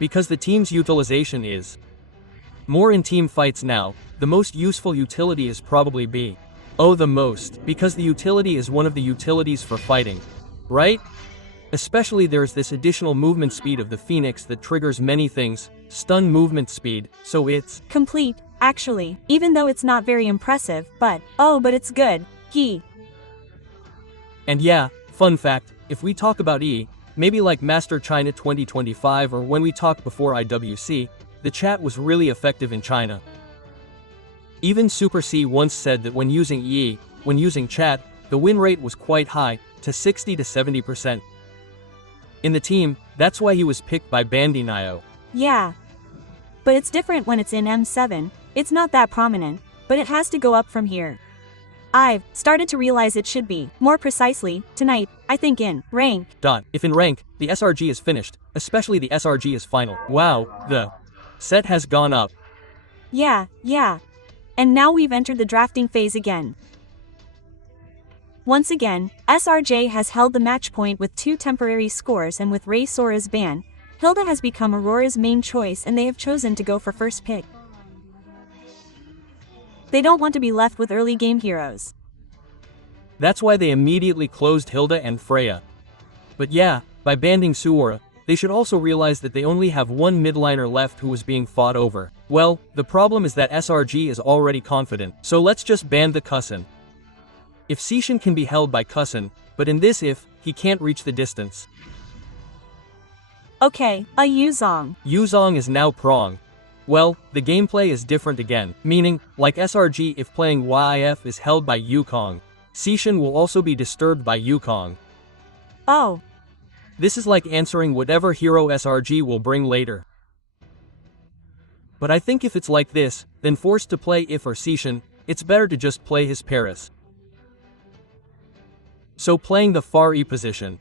Because the team's utilization is more in team fights now, the most useful utility is probably B. Oh, the most, because the utility is one of the utilities for fighting, right? Especially there's this additional movement speed of the Phoenix that triggers many things, stun movement speed, so it's complete, actually, even though it's not very impressive, but it's good. And yeah, fun fact, if we talk about E, maybe like Master China 2025 or when we talked before IWC, the chat was really effective in China. Even Super C once said that when using E, when using chat, the win rate was quite high, to 60 to 70%. In the team, that's why he was picked by Bandinio. Yeah. But it's different when it's in M7, it's not that prominent, but it has to go up from here. I've started to realize it should be, more precisely, tonight, I think in rank. If in rank, the SRG is finished, especially the SRG is final. Wow, the set has gone up. Yeah. And now we've entered the drafting phase again. Once again, SRJ has held the match point with 2 temporary scores, and with Ray Sora's ban, Hilda has become Aurora's main choice and they have chosen to go for first pick. They don't want to be left with early game heroes. That's why they immediately closed Hilda and Freya. But yeah, by banning Suora, they should also realize that they only have one midliner left who was being fought over. Well, the problem is that SRG is already confident, so let's just ban the Cusson. If Sishin can be held by Cusson, but in this if, he can't reach the distance. Okay, a Yuzong. Yuzong is now Prong. Well, the gameplay is different again, meaning, like SRG, if playing YIF is held by Yukong, Sishin will also be disturbed by Yukong. Oh. This is like answering whatever hero SRG will bring later. But I think if it's like this, then forced to play if or Sishin, it's better to just play his Paris. So playing the far E position.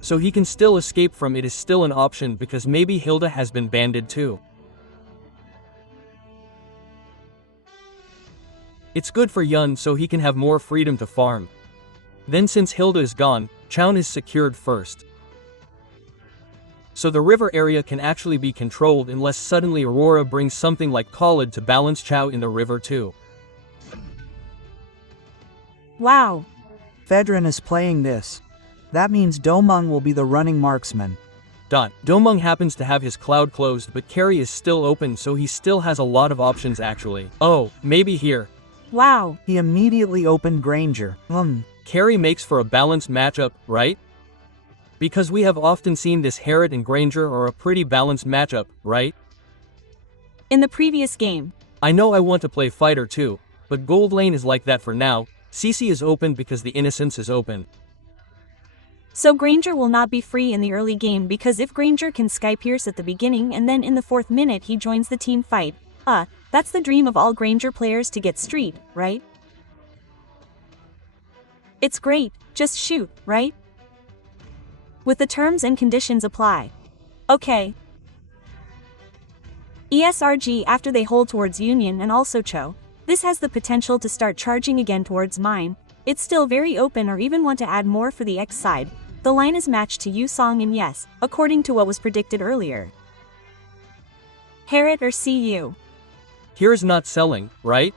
So he can still escape from it is still an option because maybe Hilda has been banded too. It's good for Yun so he can have more freedom to farm. Then since Hilda is gone, Chown is secured first. So the river area can actually be controlled unless suddenly Aurora brings something like Khalid to balance Chow in the river too. Wow. Fedrin is playing this. That means Domung will be the running marksman. Domung happens to have his cloud closed but carry is still open so he still has a lot of options actually. Oh, maybe here. Wow. He immediately opened Granger. Carry makes for a balanced matchup, right? Because we have often seen this Harriet and Granger are a pretty balanced matchup, right? In the previous game. I know I want to play fighter too, but gold lane is like that for now. CC is open because the innocence is open. So Granger will not be free in the early game because if Granger can Sky Pierce at the beginning and then in the 4th minute he joins the team fight, that's the dream of all Granger players to get street, right? It's great, just shoot, right? With the terms and conditions apply. Okay. ESRG after they hold towards Union and also Cho, this has the potential to start charging again towards mine. It's still very open or even want to add more for the X side. The line is matched to Yusong and yes, according to what was predicted earlier. Harriet or CU. Here's not selling, right?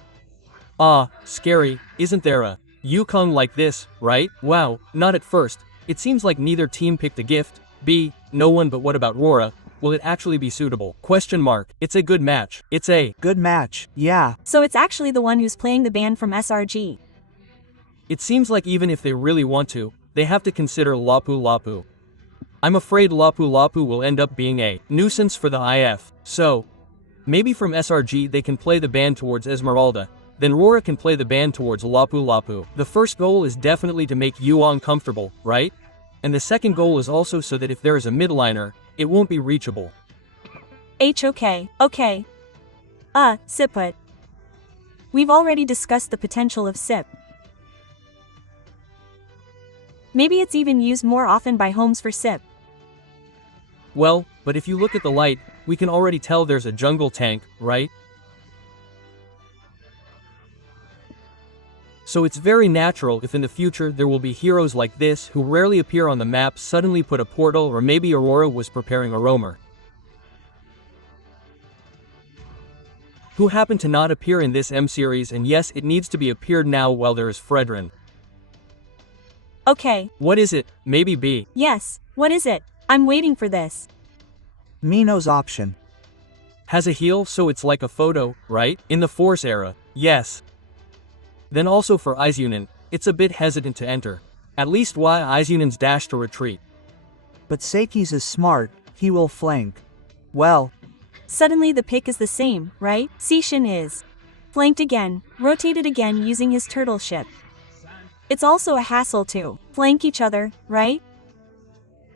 Ah, scary, isn't there a Yukong like this, right? Wow, not at first. It seems like neither team picked a gift. B, no one, but what about Aurora? Will it actually be suitable? Question mark. It's a good match. It's a good match, yeah. So it's actually the one who's playing the ban from SRG. It seems like even if they really want to, they have to consider Lapu Lapu. I'm afraid Lapu Lapu will end up being a nuisance for the IF. So, maybe from SRG they can play the ban towards Esmeralda, then Aurora can play the ban towards Lapu Lapu. The first goal is definitely to make Yuan comfortable, right? And the second goal is also so that if there is a midliner, it won't be reachable. Okay. Siput. We've already discussed the potential of Sip. Maybe it's even used more often by homes for Sip. Well, but if you look at the light, we can already tell there's a jungle tank, right? So it's very natural if in the future there will be heroes like this who rarely appear on the map suddenly put a portal, or maybe Aurora was preparing a roamer who happened to not appear in this M-series, and yes, it needs to be appeared now while there is Fredrin. Okay. What is it? Maybe B. Yes, what is it? I'm waiting for this. Mino's option. Has a heal, so it's like a photo, right? In the Force era. Yes. Then also for Izeunin, it's a bit hesitant to enter. At least why Izeunin's dash to retreat. But Seiki's is smart, he will flank. Well, Suddenly the pick is the same, right? Seishin is flanked again, rotated again using his turtle ship. It's also a hassle to flank each other, right?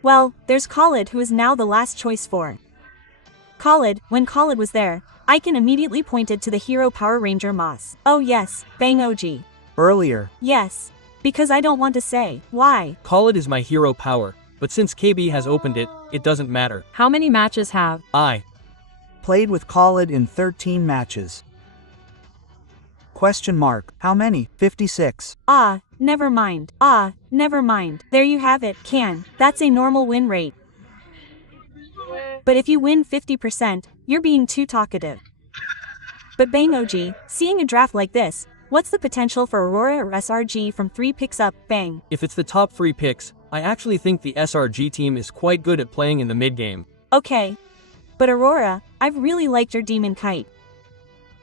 Well, there's Khalid, who is now the last choice for Khalid. When Khalid was there, Icon immediately pointed to the hero Power Ranger Moss. Oh yes, Bang OG. earlier. Yes. Because I don't want to say why. Khalid is my hero power, but since KB has opened it, it doesn't matter. How many matches have I Played with Khalid in 13 matches. Question mark. How many? 56. Never mind. Never mind. There you have it, Can. That's a normal win rate. But if you win 50%, you're being too talkative. But Bang OG, seeing a draft like this, what's the potential for Aurora or SRG from 3 picks up, Bang? If it's the top 3 picks, I actually think the SRG team is quite good at playing in the mid-game. Okay. But Aurora, I've really liked her Demon Kite.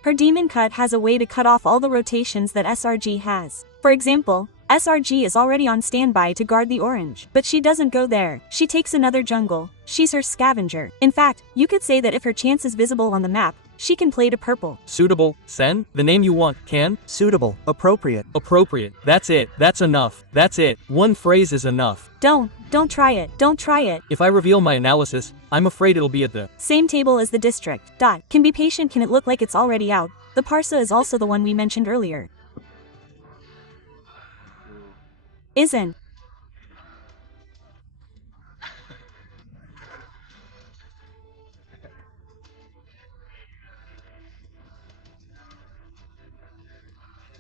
Her Demon Cut has a way to cut off all the rotations that SRG has. For example, SRG is already on standby to guard the orange, but she doesn't go there. She takes another jungle. She's her scavenger. In fact, you could say that if her chance is visible on the map, she can play to purple. Suitable, Sen? The name you want, Can? Suitable. Appropriate. Appropriate. That's it. That's enough. That's it. One phrase is enough. Don't try it. Don't try it. If I reveal my analysis, I'm afraid it'll be at the Same table as the district. Can be patient. Can it look like it's already out? The Parsa is also the one we mentioned earlier. Isn't.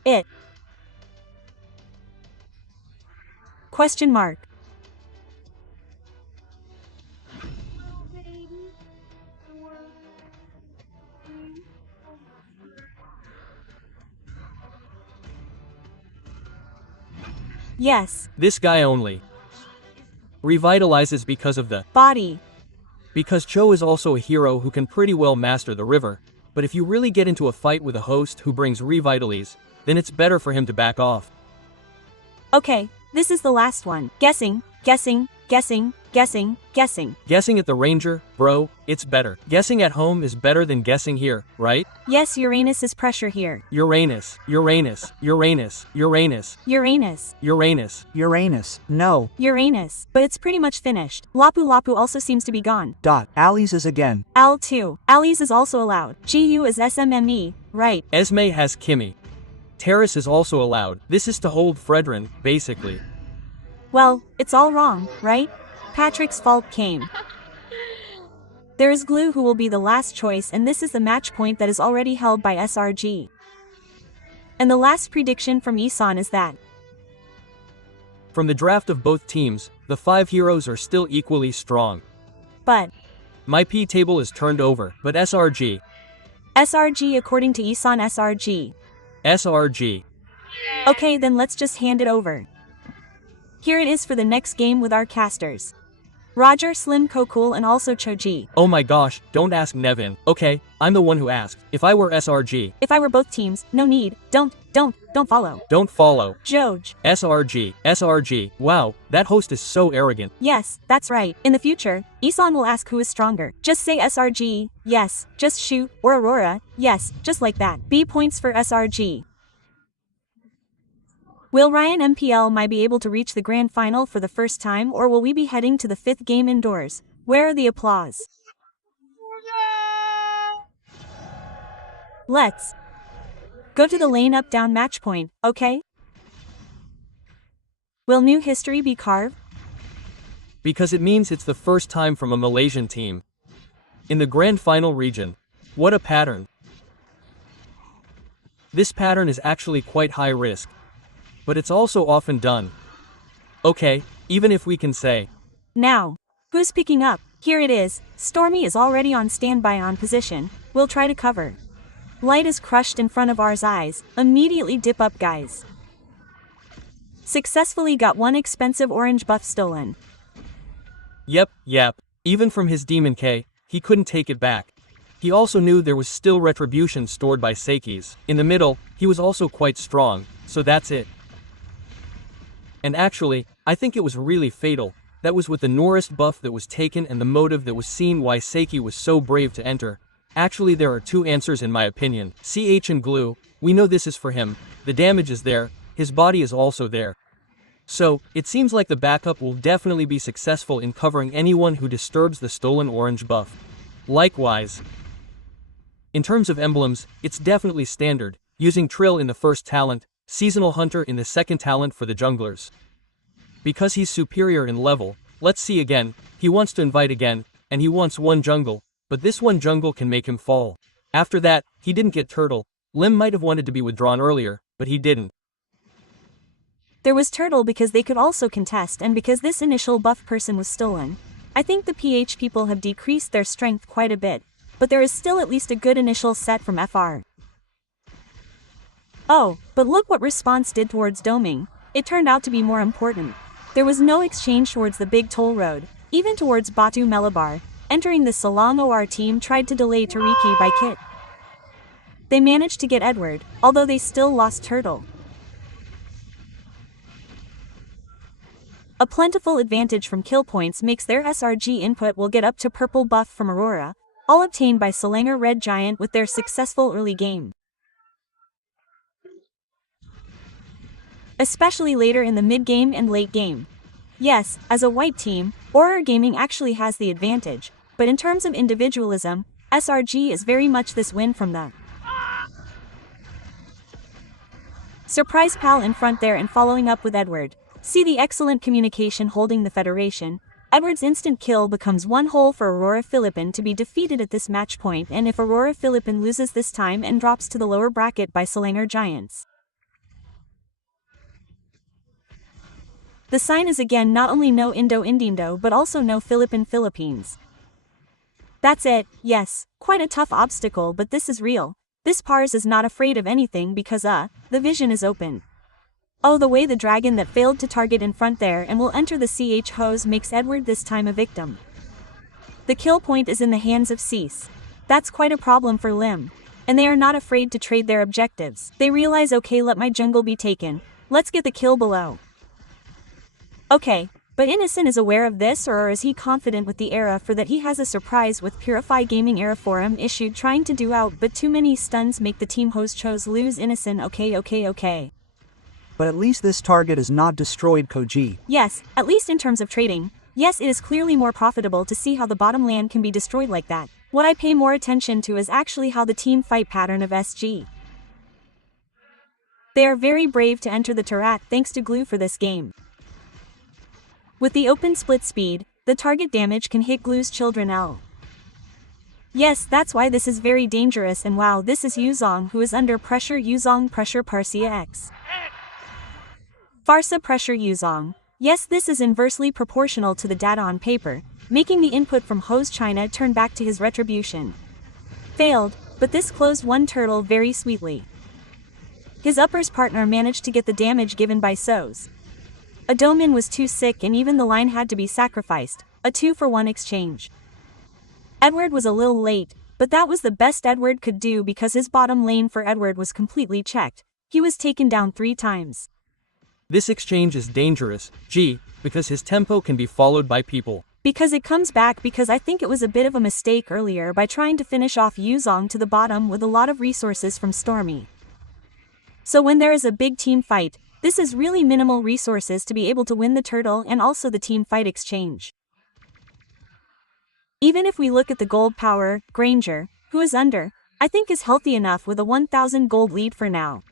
It. Question mark. Yes. This guy only revitalizes because of the Body. Because Cho is also a hero who can pretty well master the river, but if you really get into a fight with a host who brings revitalies, then it's better for him to back off. Okay, this is the last one. Guessing. Guessing Guessing at the ranger, bro, it's better. Guessing at home is better than guessing here, right? Yes, Uranus is pressure here. Uranus. Uranus. No. Uranus. But it's pretty much finished. Lapu also seems to be gone. Ali's is again. Al too. Ali's is also allowed. GU is SMME, right? Esme has Kimmy. Terrace is also allowed. This is to hold Fredrin, basically. Well, it's all wrong, right? Patrick's fault came. There is Glue, who will be the last choice, and this is the match point that is already held by SRG. And the last prediction from Isan is that from the draft of both teams, the 5 heroes are still equally strong. But My P table is turned over, but SRG. SRG according to Isan SRG. SRG. Okay, then let's just hand it over. Here it is for the next game with our casters. Roger, Slim, Kokul, and also Choji. Oh my gosh, don't ask Nevin. Okay, I'm the one who asked. If I were SRG. If I were both teams, no need. Don't follow. Don't follow. Joj. SRG. Wow, that host is so arrogant. Yes, that's right. In the future, Isan will ask who is stronger. Just say SRG, yes, just shoot, or Aurora, yes, just like that. B points for SRG. Will Ryan MPL might be able to reach the grand final for the first time, or will we be heading to the 5th game indoors? Where are the applause? Let's go to the lane up down match point, okay? Will new history be carved? Because it means it's the first time from a Malaysian team in the grand final region. What a pattern. This pattern is actually quite high risk. but it's also often done. Okay, even if we can say, Now, who's picking up? Here it is, Stormy is already on standby on position, we'll try to cover. Light is crushed in front of ours eyes, immediately dip up guys. Successfully got one expensive orange buff stolen. Yep, even from his Demon K, he couldn't take it back. He also knew there was still retribution stored by Seikis. In the middle, he was also quite strong, so that's it. And actually, I think it was really fatal. That was with the Norist buff that was taken and the motive that was seen why Seiki was so brave to enter. Actually there are two answers in my opinion. CH and Glue, we know this is for him, the damage is there, his body is also there. So, it seems like the backup will definitely be successful in covering anyone who disturbs the stolen orange buff. Likewise, in terms of emblems, it's definitely standard, using Trill in the first talent, Seasonal Hunter in the second talent for the junglers. Because he's superior in level, let's see again, he wants to invite again, and he wants one jungle, but this one jungle can make him fall. After that, he didn't get Turtle. Lim might have wanted to be withdrawn earlier, but he didn't. There was Turtle because they could also contest and because this initial buff person was stolen. I think the PH people have decreased their strength quite a bit, but there is still at least a good initial set from FR. Oh, but look what Response did towards doming. It turned out to be more important. There was no exchange towards the big toll road, even towards Batu Melabar. Entering the Selangor team tried to delay Tariki by Kit. They managed to get Edward, although they still lost Turtle. A plentiful advantage from kill points makes their SRG input will get up to purple buff from Aurora, all obtained by SLangerRedGiant with their successful early game. Especially later in the mid-game and late game. Yes, as a white team, AURORA Gaming actually has the advantage, but in terms of individualism, SRG is very much this win from the surprise pal in front there and following up with Edward. See the excellent communication holding the Federation. Edward's instant kill becomes one hole for Aurora Philippine to be defeated at this match point, and if Aurora Philippine loses this time and drops to the lower bracket by SLangerGiants. The sign is again not only no Indo but also no Philippines. That's it, yes, quite a tough obstacle, but this is real. This Pars is not afraid of anything because the vision is open. Oh, the way the dragon that failed to target in front there and will enter the CH hose makes Edward this time a victim. The kill point is in the hands of Cease. That's quite a problem for Lim. And they are not afraid to trade their objectives. They realize, okay, let my jungle be taken. Let's get the kill below. Okay, but Innocent is aware of this, or is he confident with the era for that he has a surprise with Purify Gaming era forum issued trying to do out, but too many stuns make the team host chose lose Innocent. Okay. But at least this target is not destroyed, Koji. Yes, at least in terms of trading. Yes, it is clearly more profitable to see how the bottom land can be destroyed like that. What I pay more attention to is actually how the team fight pattern of SG. They are very brave to enter the turret thanks to Glue for this game. With the open split speed, the target damage can hit Glue's children L. Yes, that's why this is very dangerous, and wow, this is Yuzong who is under pressure. Yuzong pressure Parsia X. Farsa pressure Yuzong. Yes, this is inversely proportional to the data on paper, making the input from Hose China turn back to his retribution. Failed, but this closed one turtle very sweetly. His uppers partner managed to get the damage given by So's. Adomin was too sick and even the line had to be sacrificed, a 2-for-1 exchange. Edward was a little late, but that was the best Edward could do because his bottom lane for Edward was completely checked. He was taken down 3 times. This exchange is dangerous, because his tempo can be followed by people. Because it comes back because I think it was a bit of a mistake earlier by trying to finish off Yuzong to the bottom with a lot of resources from Stormy. So when there is a big team fight, this is really minimal resources to be able to win the turtle and also the team fight exchange. Even if we look at the gold power, Granger, who is under, I think is healthy enough with a 1000 gold lead for now.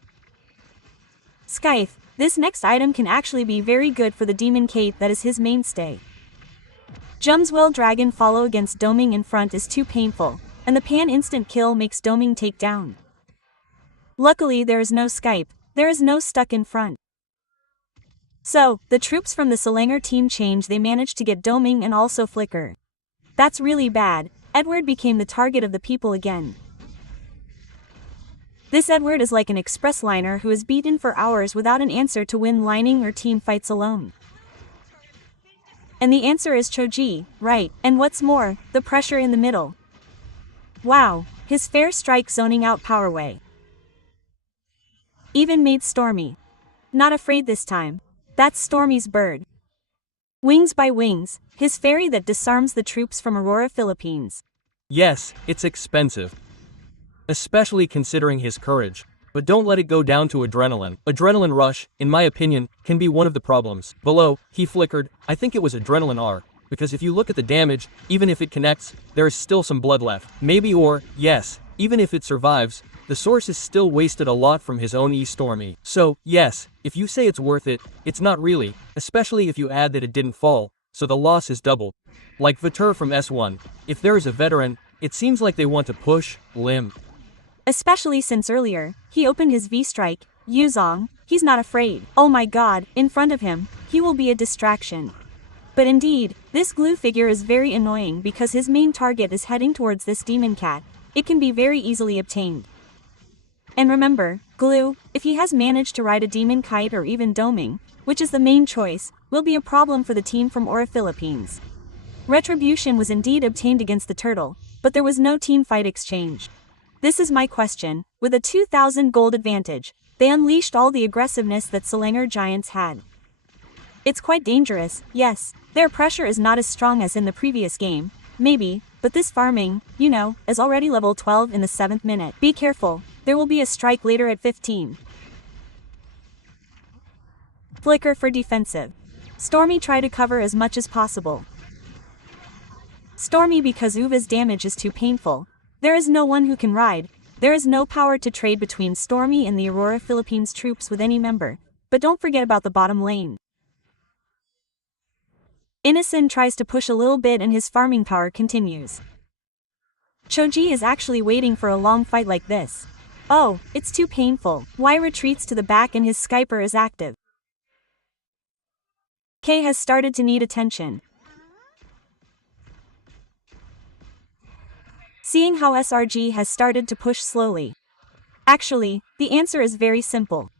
Scythe, this next item can actually be very good for the Demon Kate that is his mainstay. Jumswell Dragon follow against Doming in front is too painful, and the pan instant kill makes Doming take down. Luckily there is no Skype, there is no stuck in front. So, the troops from the Selangor team change, they managed to get Doming and also Flicker. That's really bad. Edward became the target of the people again. This Edward is like an express liner who is beaten for hours without an answer to win lining or team fights alone. And the answer is Choji, right, and what's more, the pressure in the middle. Wow, his fair strike zoning out powerway. Even made Stormy. Not afraid this time. That's Stormy's bird. Wings by Wings, his fairy that disarms the troops from Aurora, Philippines. Yes, it's expensive. Especially considering his courage. But don't let it go down to adrenaline. Adrenaline rush, in my opinion, can be one of the problems. Below, he flickered, I think it was adrenaline R. Because if you look at the damage, even if it connects, there is still some blood left. Maybe or, yes, even if it survives, the source is still wasted a lot from his own Stormy. So, yes, if you say it's worth it, it's not really, especially if you add that it didn't fall, so the loss is doubled. Like Vitur from S1, if there is a veteran, it seems like they want to push, limb. Especially since earlier, he opened his V-strike, Yuzong, he's not afraid. Oh my god, in front of him, he will be a distraction. But indeed, this glue figure is very annoying because his main target is heading towards this demon cat. It can be very easily obtained. And remember, glue, if he has managed to ride a demon kite or even doming, which is the main choice, will be a problem for the team from Aurora, Philippines. Retribution was indeed obtained against the turtle, but there was no team fight exchange. This is my question. With a 2,000 gold advantage, they unleashed all the aggressiveness that SRG had. It's quite dangerous, yes, their pressure is not as strong as in the previous game, maybe, but this farming, you know, is already level 12 in the 7th minute. Be careful, there will be a strike later at 15. Flicker for defensive. Stormy try to cover as much as possible. Stormy because Uva's damage is too painful. There is no one who can ride, there is no power to trade between Stormy and the Aurora Philippines troops with any member, but don't forget about the bottom lane. Innocent tries to push a little bit and his farming power continues. Choji is actually waiting for a long fight like this. Oh, it's too painful. Y retreats to the back and his Skyper is active. K has started to need attention. Seeing how SRG has started to push slowly. Actually, the answer is very simple.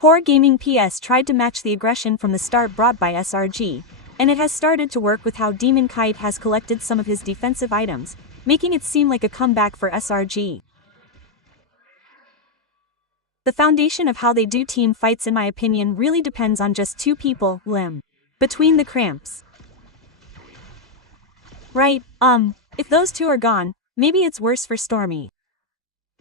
Horror Gaming PS tried to match the aggression from the start brought by SRG, and it has started to work with how Demon Kite has collected some of his defensive items, making it seem like a comeback for SRG. The foundation of how they do team fights in my opinion really depends on just two people, limb. Between the cramps. Right, if those two are gone, maybe it's worse for Stormy.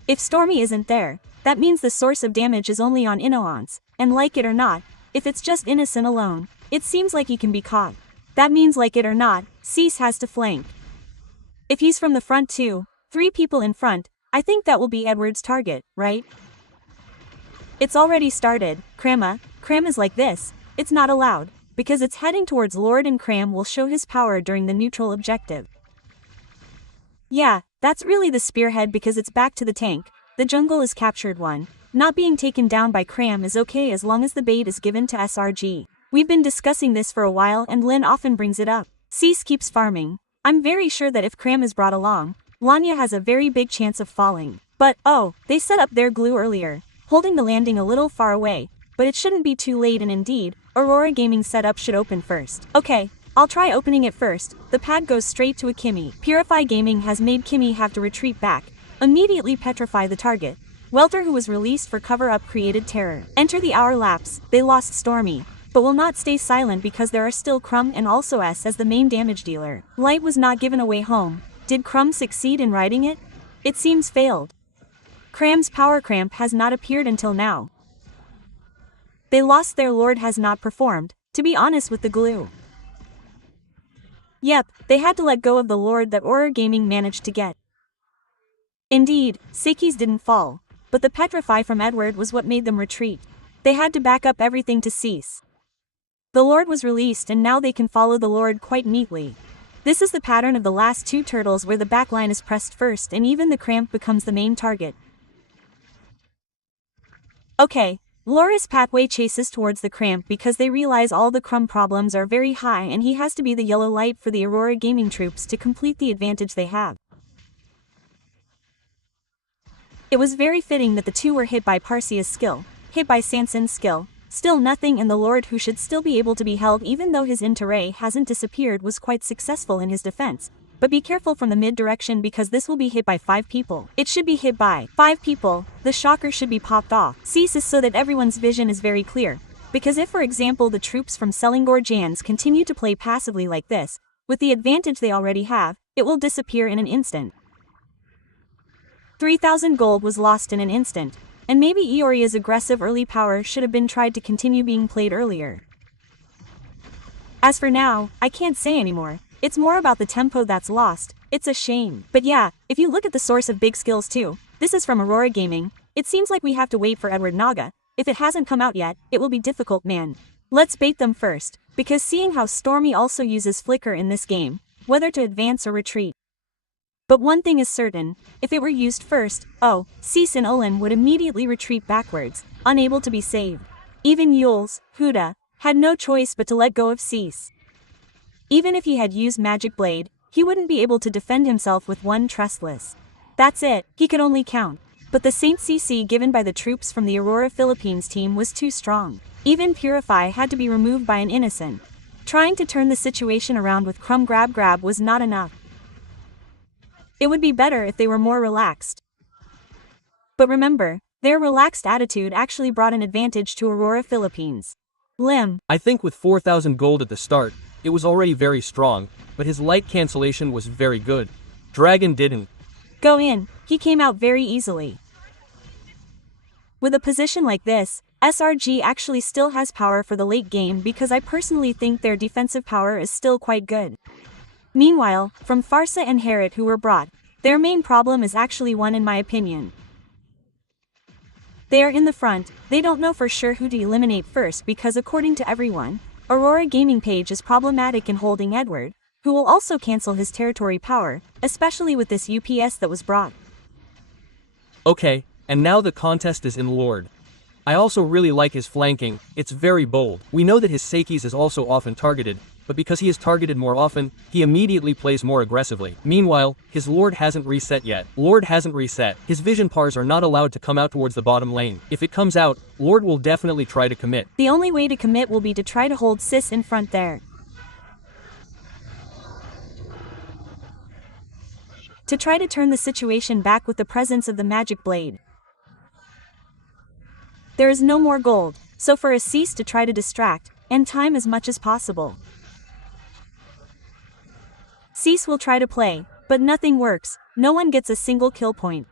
If Stormy isn't there, that means the source of damage is only on Innocence, and like it or not, if it's just Innocent alone, it seems like he can be caught. That means like it or not, Cease has to flank. If he's from the front too, 3 people in front, I think that will be Edward's target, right? It's already started. Cram is like this, it's not allowed, because it's heading towards Lord and Cram will show his power during the neutral objective. Yeah, that's really the spearhead because it's back to the tank. The jungle is captured one. Not being taken down by Cram is okay as long as the bait is given to SRG. We've been discussing this for a while and Lin often brings it up. Cease keeps farming. I'm very sure that if Cram is brought along, Lanya has a very big chance of falling. But, oh, they set up their glue earlier, holding the landing a little far away, but it shouldn't be too late and indeed, Aurora Gaming setup should open first. Okay, I'll try opening it first. The pad goes straight to a Kimmy. Purify Gaming has made Kimmy have to retreat back. Immediately petrify the target. Welter who was released for cover-up created terror. Enter the hour lapse, they lost Stormy, but will not stay silent because there are still Crumb and also S as the main damage dealer. Light was not given away home. Did Crumb succeed in riding it? It seems failed. Cram's power cramp has not appeared until now. They lost their lord has not performed, to be honest with the glue. Yep, they had to let go of the lord that Aurora Gaming managed to get. Indeed, Seki's didn't fall, but the petrify from Edward was what made them retreat. They had to back up everything to Cease. The lord was released and now they can follow the lord quite neatly. This is the pattern of the last 2 turtles where the backline is pressed first and even the cramp becomes the main target. Okay, Loris pathway chases towards the cramp because they realize all the crumb problems are very high and he has to be the yellow light for the Aurora gaming troops to complete the advantage they have. It was very fitting that the two were hit by Parsia's skill, hit by Sanson's skill, still nothing, and the Lord, who should still be able to be held even though his interray hasn't disappeared, was quite successful in his defense. But be careful from the mid direction because this will be hit by 5 people. It should be hit by 5 people. The shocker should be popped off. Cease is so that everyone's vision is very clear. Because if, for example, the troops from selangorredgiants continue to play passively like this, with the advantage they already have, it will disappear in an instant. 3,000 gold was lost in an instant, and maybe AURORA's aggressive early power should have been tried to continue being played earlier. As for now, I can't say anymore. It's more about the tempo that's lost. It's a shame. But yeah, if you look at the source of big skills too, this is from Aurora Gaming. It seems like we have to wait for Edward Naga. If it hasn't come out yet, it will be difficult, man. Let's bait them first, because seeing how Stormy also uses flicker in this game, whether to advance or retreat. But one thing is certain, if it were used first, Cease and Olin would immediately retreat backwards, unable to be saved. Even Yules, Huda, had no choice but to let go of Cease. Even if he had used Magic Blade, he wouldn't be able to defend himself with one Trustless. That's it, he could only count. But the Saint CC given by the troops from the Aurora Philippines team was too strong. Even Purify had to be removed by an innocent. Trying to turn the situation around with Crumb Grab was not enough. It would be better if they were more relaxed. But remember, their relaxed attitude actually brought an advantage to Aurora Philippines. Lim. I think with 4,000 gold at the start, it was already very strong, but his light cancellation was very good. Dragon didn't go in, he came out very easily. With a position like this, SRG actually still has power for the late game because I personally think their defensive power is still quite good. Meanwhile, from Farsa and Harriet who were brought, their main problem is actually one in my opinion. They are in the front, they don't know for sure who to eliminate first because according to everyone, Aurora Gaming Page is problematic in holding Edward, who will also cancel his territory power, especially with this UPS that was brought. Okay, and now the contest is in Lord. I also really like his flanking, it's very bold. We know that his Seikis is also often targeted, but because he is targeted more often, he immediately plays more aggressively. Meanwhile, his Lord hasn't reset yet. Lord hasn't reset. His vision pars are not allowed to come out towards the bottom lane. If it comes out, Lord will definitely try to commit. The only way to commit will be to try to hold Sis in front there. To try to turn the situation back with the presence of the Magic Blade. There is no more gold, so for a Cease to try to distract, and time as much as possible. Cease will try to play, but nothing works, no one gets a single kill point.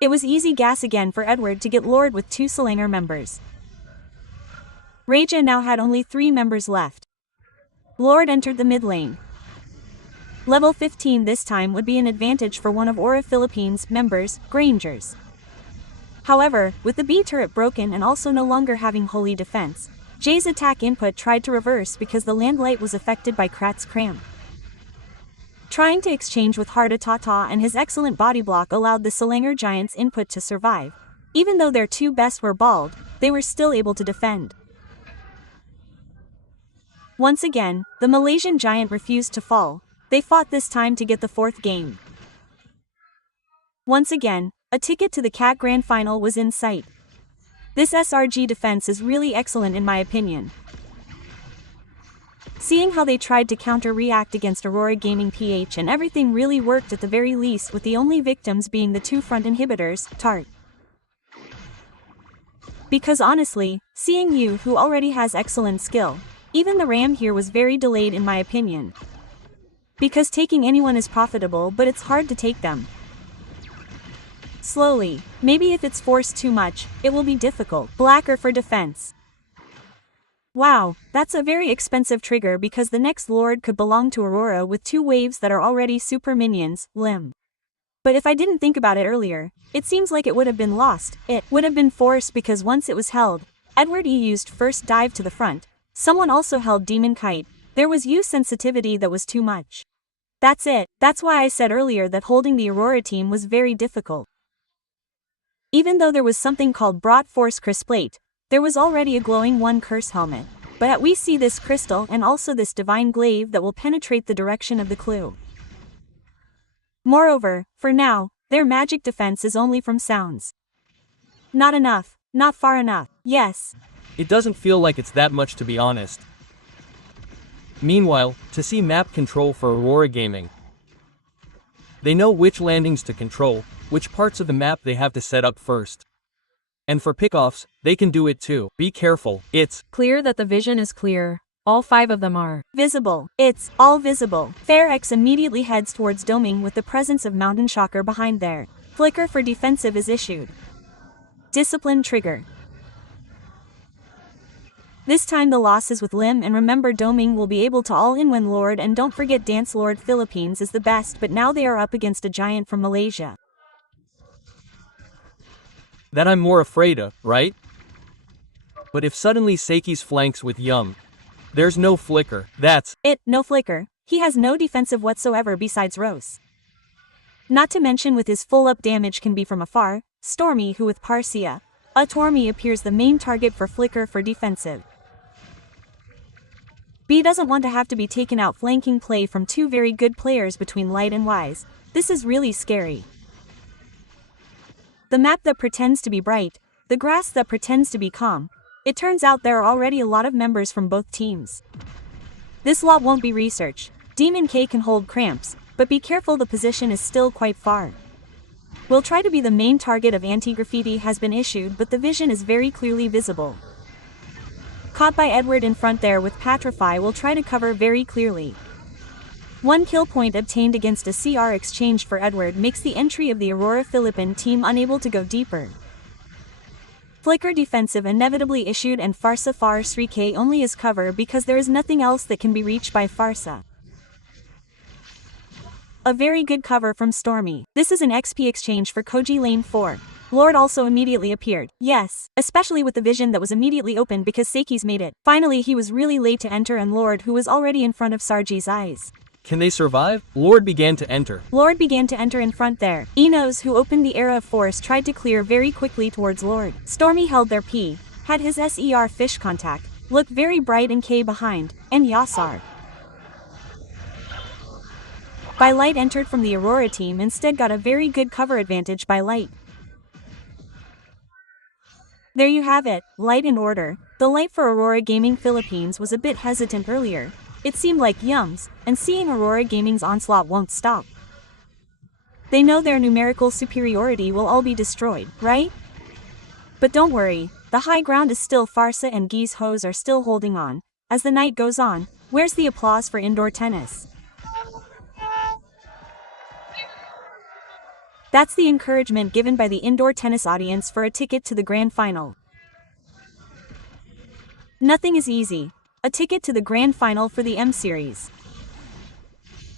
It was easy gas again for Edward to get Lord with 2 Selangor members. Reja now had only 3 members left. Lord entered the mid lane. Level 15 this time would be an advantage for one of Aura Philippines' members, Grangers. However, with the B turret broken and also no longer having holy defense, Jay's attack input tried to reverse because the landlight was affected by Krat's cramp. Trying to exchange with Harda Tata and his excellent body block allowed the selangorredgiants' input to survive. Even though their 2 best were bald, they were still able to defend. Once again, the Malaysian giant refused to fall. They fought this time to get the 4th game. Once again, a ticket to the CAT Grand Final was in sight. This SRG defense is really excellent in my opinion. Seeing how they tried to counter-react against Aurora Gaming PH and everything really worked at the very least, with the only victims being the 2 front inhibitors, Tart. Because honestly, seeing you who already has excellent skill, even the Ram here was very delayed in my opinion. Because taking anyone is profitable, but it's hard to take them. Slowly, maybe if it's forced too much, it will be difficult. Blacker for defense. Wow, that's a very expensive trigger because the next Lord could belong to Aurora with 2 waves that are already super minions, Lim. But if I didn't think about it earlier, it seems like it would have been lost. It would have been forced because once it was held, Edward E used first dive to the front. Someone also held Demon Kite. There was use sensitivity that was too much. That's it. That's why I said earlier that holding the Aurora team was very difficult. Even though there was something called brought force crystplate, there was already a glowing one curse helmet. But we see this crystal and also this divine glaive that will penetrate the direction of the clue. Moreover, for now, their magic defense is only from sounds. Not enough, not far enough, yes. It doesn't feel like it's that much, to be honest. Meanwhile, to see map control for Aurora Gaming. They know which landings to control, which parts of the map they have to set up first. And for pickoffs, they can do it too. Be careful, it's clear that the vision is clear. All 5 of them are visible. It's all visible. Fair X immediately heads towards doming with the presence of Mountain Shocker behind there. Flicker for defensive is issued. Discipline trigger. This time the loss is with Lim, and remember doming will be able to all-in when Lord, and don't forget Dance Lord Philippines is the best, but now they are up against a giant from Malaysia. that I'm more afraid of, right? But if suddenly Seiki's flanks with Yum, there's no flicker, that's it, no flicker. He has no defensive whatsoever besides Rose. Not to mention with his full up damage can be from afar, Stormy who with Parsia, Tormy appears the main target for flicker for defensive. B doesn't want to have to be taken out flanking play from two very good players between Light and Wise. This is really scary. The map that pretends to be bright, the grass that pretends to be calm. It turns out there are already a lot of members from both teams. This lot won't be researched. Demon K can hold cramps, but be careful, the position is still quite far. We'll try to be the main target of anti-graffiti has been issued, but the vision is very clearly visible. Caught by Edward in front there with Patrify will try to cover very clearly. One kill point obtained against a CR exchanged for Edward makes the entry of the Aurora Philippine team unable to go deeper. Flicker defensive inevitably issued, and Farsa Far 3K only is cover because there is nothing else that can be reached by Farsa. A very good cover from Stormy. This is an XP exchange for Koji Lane 4. Lord also immediately appeared. Yes, especially with the vision that was immediately opened because Seiki's made it. Finally he was really late to enter, and Lord, who was already in front of SRG's eyes. Can they survive? Lord began to enter. Lord began to enter in front there. Enos, who opened the era of force, tried to clear very quickly towards Lord. Stormy held their P, had his SER fish contact, looked very bright and K behind, and Yasar. By Light entered from the Aurora team, instead got a very good cover advantage by Light. There you have it, Light in order. The Light for Aurora Gaming Philippines was a bit hesitant earlier. It seemed like Yums, and seeing Aurora Gaming's onslaught won't stop. They know their numerical superiority will all be destroyed, right? But don't worry, the high ground is still. Farsa and Geese Hose are still holding on. As the night goes on, where's the applause for indoor tennis? That's the encouragement given by the indoor tennis audience for a ticket to the grand final. Nothing is easy. A ticket to the grand final for the M series.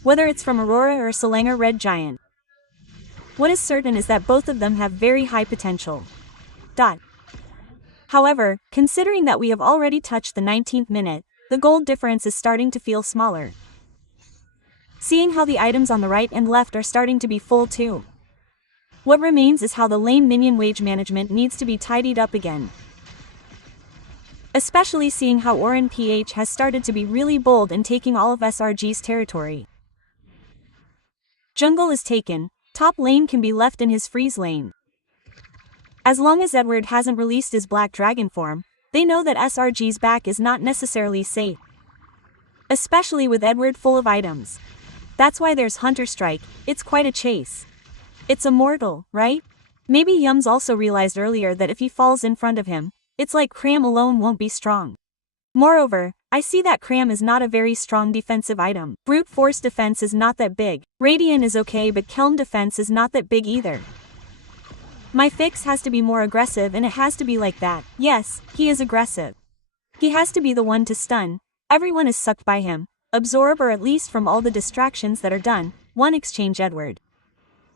Whether it's from Aurora or Selangorredgiants. What is certain is that both of them have very high potential. However, considering that we have already touched the 19th minute, the gold difference is starting to feel smaller. Seeing how the items on the right and left are starting to be full too. What remains is how the lane minion wage management needs to be tidied up again. Especially seeing how Oren PH has started to be really bold in taking all of SRG's territory. Jungle is taken, top lane can be left in his freeze lane. As long as Edward hasn't released his Black Dragon form, they know that SRG's back is not necessarily safe. Especially with Edward full of items. That's why there's Hunter Strike, it's quite a chase. It's immortal, right? Maybe Yums also realized earlier that if he falls in front of him, it's like Cram alone won't be strong. Moreover, I see that Cram is not a very strong defensive item. Brute Force defense is not that big. Radiant is okay, but Kelm defense is not that big either. My fix has to be more aggressive, and it has to be like that. Yes, he is aggressive. He has to be the one to stun. Everyone is sucked by him. Absorb, or at least from all the distractions that are done, one exchange Edward.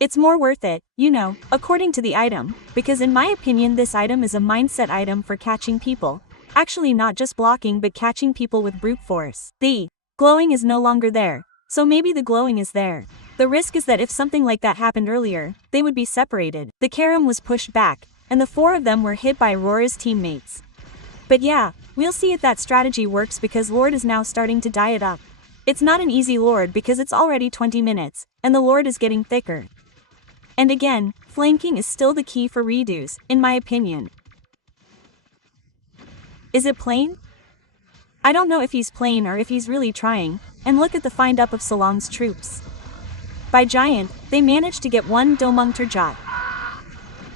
It's more worth it, you know, according to the item, because in my opinion this item is a mindset item for catching people. Actually not just blocking, but catching people with brute force. The glowing is no longer there, so maybe the glowing is there. The risk is that if something like that happened earlier, they would be separated. The carom was pushed back, and the 4 of them were hit by AURORA's teammates. But yeah, we'll see if that strategy works because Lord is now starting to diet up. It's not an easy Lord because it's already 20 minutes, and the Lord is getting thicker. And again, flanking is still the key for redos, in my opinion. Is it plain? I don't know if he's plain or if he's really trying, and look at the find up of Selang's troops. By giant, they managed to get 1 Domang Terjat.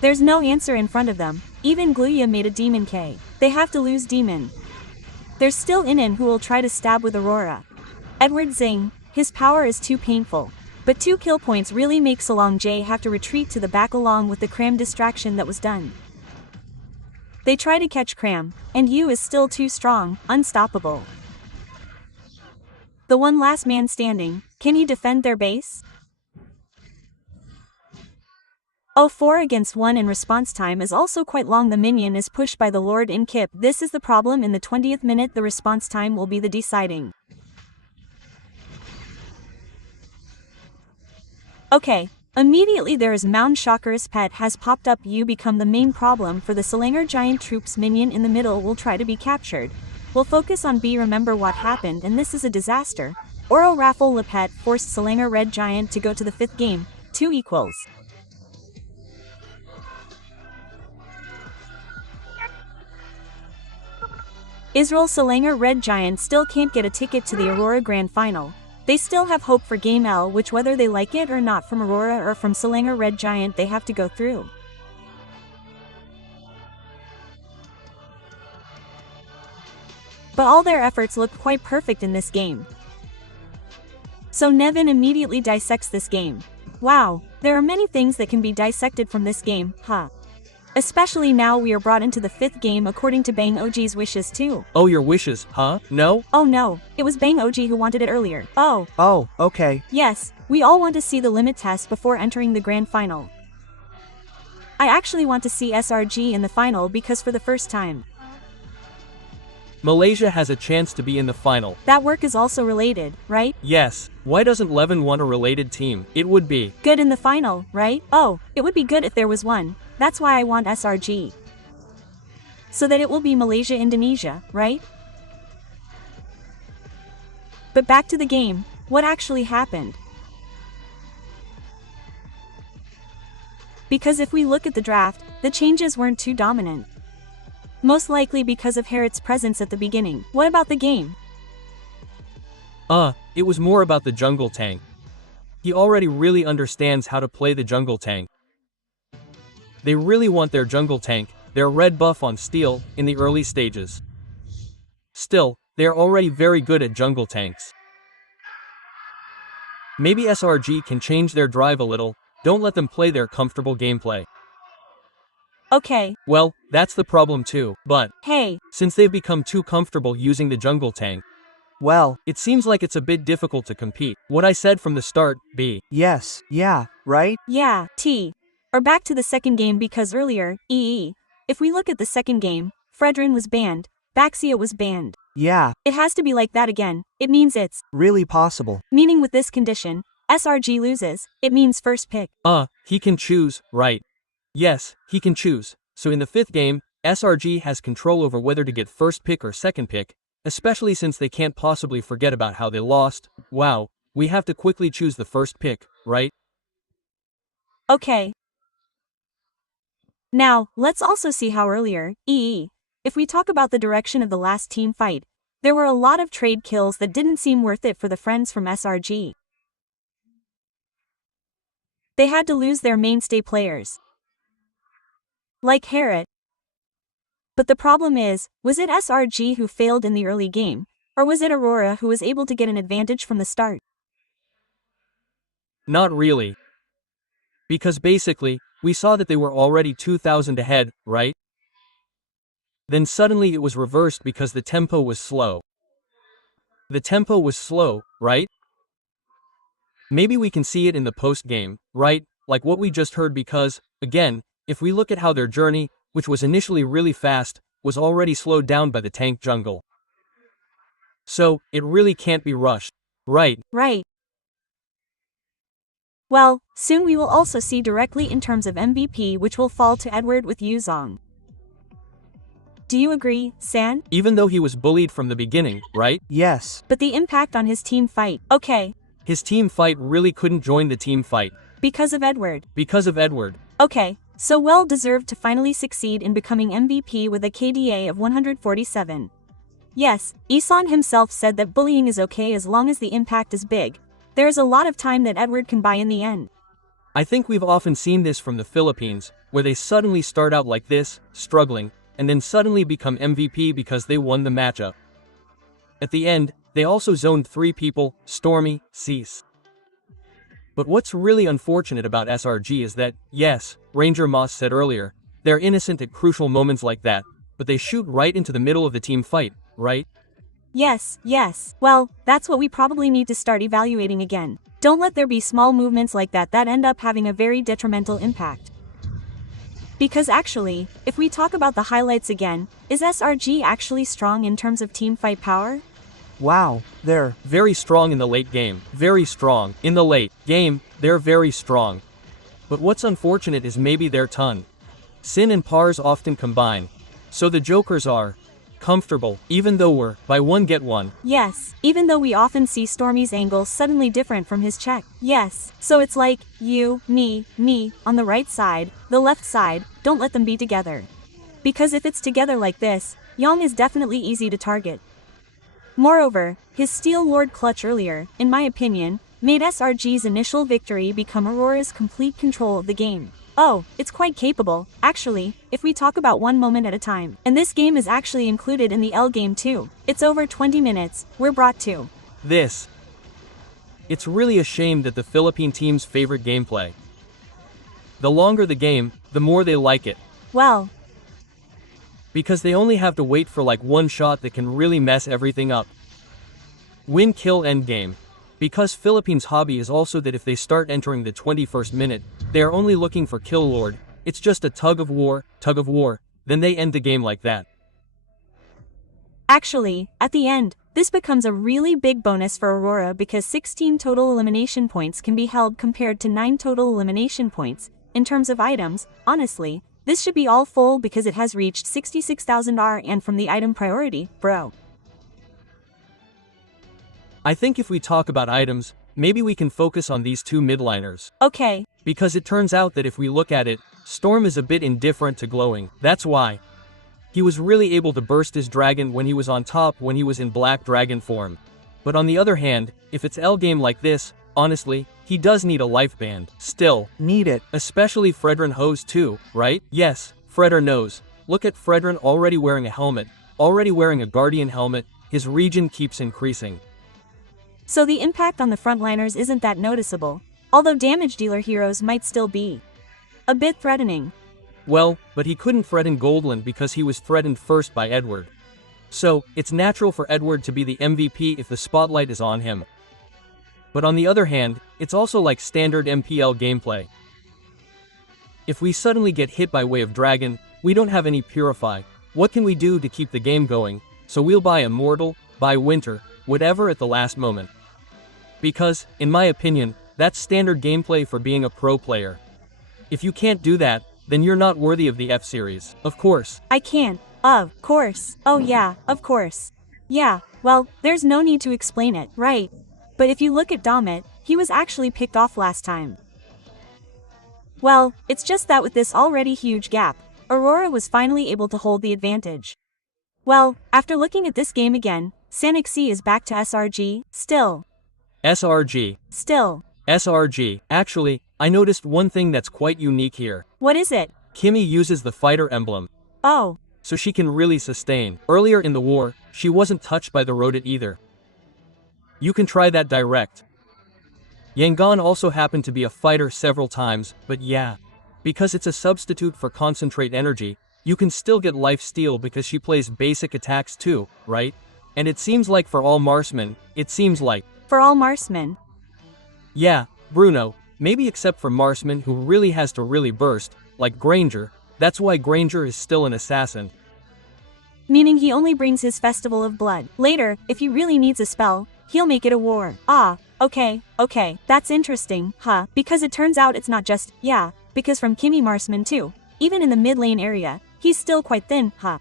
There's no answer in front of them, even Gluya made a demon K. They have to lose demon. There's still Inin who will try to stab with Aurora. Edward Zing, his power is too painful. But 2 kill points really make Selang J have to retreat to the back along with the Cram distraction that was done. They try to catch Cram, and Yu is still too strong, unstoppable. The one last man standing, can he defend their base? Oh, 4 against 1 in response time is also quite long. The minion is pushed by the Lord in Kip. This is the problem. In the 20th minute the response time will be the deciding. Okay, immediately there is Mound Shocker's pet has popped up. You become the main problem for the Selangor giant troops. Minion in the middle will try to be captured. We'll focus on B. Remember what happened, and this is a disaster. AURORaph Lepet forced Selangor Red Giant to go to the 5th game, 2 equals. Israel Selangor Red Giant still can't get a ticket to the AURORA Grand Final. They still have hope for Game L, which whether they like it or not from AURORA or from Selangor Red Giant they have to go through. But all their efforts look quite perfect in this game. So Nevin immediately dissects this game. Wow, there are many things that can be dissected from this game, huh? Especially now we are brought into the 5th game according to Bang OG's wishes too. Oh, your wishes, huh? No? Oh no, it was Bang OG who wanted it earlier. Oh. Oh, okay. Yes, we all want to see the limit test before entering the grand final. I actually want to see SRG in the final because for the first time, Malaysia has a chance to be in the final. that work is also related, right? Yes. Why doesn't Levin want a related team? It would be Good in the final, right? Oh, it would be good if there was one. That's why I want SRG. So that it will be Malaysia-Indonesia, right? But back to the game, what actually happened? Because if we look at the draft, the changes weren't too dominant. Most likely because of Harriet's presence at the beginning. What about the game? it was more about the jungle tank. He already really understands how to play the jungle tank. They really want their jungle tank, their red buff on steel, in the early stages. Still, they are already very good at jungle tanks. Maybe SRG can change their drive a little, don't let them play their comfortable gameplay. Okay. Well, that's the problem too, but Hey. since they've become too comfortable using the jungle tank, Well, it seems like it's a bit difficult to compete. What I said from the start, B. yes, yeah, right? Yeah, T. Or back to the second game because earlier, if we look at the second game, Fredrin was banned, Baxia was banned. Yeah, It has to be like that again. It means it's, really possible. meaning with this condition, SRG loses, it means first pick. He can choose, right? Yes, he can choose. So in the 5th game, SRG has control over whether to get first pick or second pick, especially since they can't possibly forget about how they lost. Wow, we have to quickly choose the first pick, right? Okay. Now, let's also see how earlier, if we talk about the direction of the last team fight, there were a lot of trade kills that didn't seem worth it for the friends from SRG. They had to lose their mainstay players, like Harriet. But the problem is, was it SRG who failed in the early game, or was it AURORA who was able to get an advantage from the start? Not really. Because basically, we saw that they were already 2,000 ahead, right? Then suddenly it was reversed because the tempo was slow. The tempo was slow, right? Maybe we can see it in the post-game, right? Like what we just heard because, again, if we look at how their journey, which was initially really fast, was already slowed down by the tank jungle. So, it really can't be rushed, right? Right. Well, soon we will also see directly in terms of MVP, which will fall to Edward with Yuzong. Do you agree, San? Even though he was bullied from the beginning, right? Yes. But the impact on his team fight. Okay. His team fight really couldn't join the team fight. Because of Edward. Because of Edward. Okay, so well deserved to finally succeed in becoming MVP with a KDA of 147. Yes, Isan himself said that bullying is okay as long as the impact is big. There is a lot of time that Edward can buy in the end. I think we've often seen this from the Philippines, where they suddenly start out like this, struggling, and then suddenly become MVP because they won the matchup. At the end, they also zoned 3 people, Stormy, Cease. But what's really unfortunate about SRG is that, yes, Ranger Moss said earlier, they're innocent at crucial moments like that, but they shoot right into the middle of the team fight, right? Yes. Well, that's what we probably need to start evaluating again. Don't let there be small movements like that end up having a very detrimental impact. Because actually, if we talk about the highlights again, is SRG actually strong in terms of team fight power? Wow, they're very strong in the late game. Very strong. In the late game, they're very strong. But what's unfortunate is maybe their ton. Sin and Pars often combine. So the Jokers are comfortable, even though we're buy one get one. Yes, even though we often see Stormy's angle suddenly different from his check. Yes, so it's like, you, me, on the right side, the left side, don't let them be together. Because if it's together like this, Yang is definitely easy to target. Moreover, his Steel Lord clutch earlier, in my opinion, made SRG's initial victory become Aurora's complete control of the game. Oh, it's quite capable, actually, if we talk about one moment at a time. And this game is actually included in the L game too. It's over 20 minutes, we're brought to this. It's really a shame that the Philippine team's favorite gameplay. The longer the game, the more they like it. Well, because they only have to wait for like one shot that can really mess everything up. Win kill endgame. Because Philippines' hobby is also that if they start entering the 21st minute, they are only looking for kill lord, it's just a tug of war, then they end the game like that. Actually, at the end, this becomes a really big bonus for Aurora because 16 total elimination points can be held compared to 9 total elimination points. In terms of items, honestly, this should be all full because it has reached 66,000 R and from the item priority, bro. I think if we talk about items, maybe we can focus on these 2 midliners. Okay. Because it turns out that if we look at it, Storm is a bit indifferent to glowing. That's why. He was really able to burst his dragon when he was on top when he was in black dragon form. But on the other hand, if it's L game like this, honestly, he does need a life band. Still. Need it. Especially Fredrin Hose too, right? Yes, Fredder knows. Look at Fredrin already wearing a helmet, already wearing a guardian helmet, his regen keeps increasing. So the impact on the frontliners isn't that noticeable, although damage dealer heroes might still be a bit threatening. Well, but he couldn't threaten Goldland because he was threatened first by Edward. So, it's natural for Edward to be the MVP if the spotlight is on him. But on the other hand, it's also like standard MPL gameplay. If we suddenly get hit by way of dragon, we don't have any purify. What can we do to keep the game going? So we'll buy Immortal, buy Winter, whatever at the last moment. Because, in my opinion, that's standard gameplay for being a pro player. If you can't do that, then you're not worthy of the F-Series. Of course. I can't. Of course. Oh yeah, of course. Yeah, well, there's no need to explain it, right? But if you look at Domit, he was actually picked off last time. Well, it's just that with this already huge gap, Aurora was finally able to hold the advantage. Well, after looking at this game again, Sanixi is back to SRG, still. SRG. Still. SRG. Actually, I noticed one thing that's quite unique here. What is it? Kimmy uses the fighter emblem. Oh. So she can really sustain. Earlier in the war, she wasn't touched by the Rodent either. You can try that direct. Yangon also happened to be a fighter several times, but yeah. Because it's a substitute for concentrate energy, you can still get life steal because she plays basic attacks too, right? And it seems like for all Marsmen, it seems like. For all Marsmen. Yeah, Bruno, maybe except for Marsman who really has to really burst, like Granger, that's why Granger is still an assassin. Meaning he only brings his Festival of Blood. Later, if he really needs a spell, he'll make it a war. Ah, Okay, that's interesting, huh? Because it turns out it's not just, yeah, because from Kimmy Marsman too. Even in the mid lane area, he's still quite thin, huh?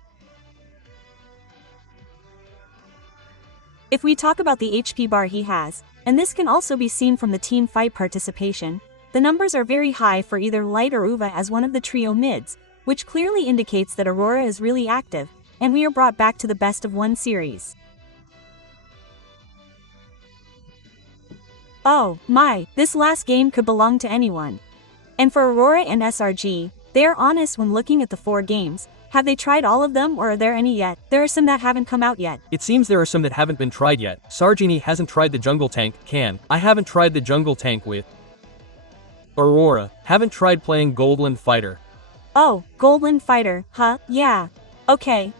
If we talk about the HP bar he has, and this can also be seen from the team fight participation, the numbers are very high for either Light or Uva as one of the trio mids, which clearly indicates that Aurora is really active, and we are brought back to the best of 1 series. Oh my, this last game could belong to anyone. And for Aurora and SRG, they are honest when looking at the 4 games. Have they tried all of them, or are there any yet? There are some that haven't come out yet. It seems there are some that haven't been tried yet. Sargini hasn't tried the jungle tank, I haven't tried the jungle tank with Aurora, haven't tried playing Goldland Fighter. Oh, Goldland Fighter, huh? Yeah. Okay.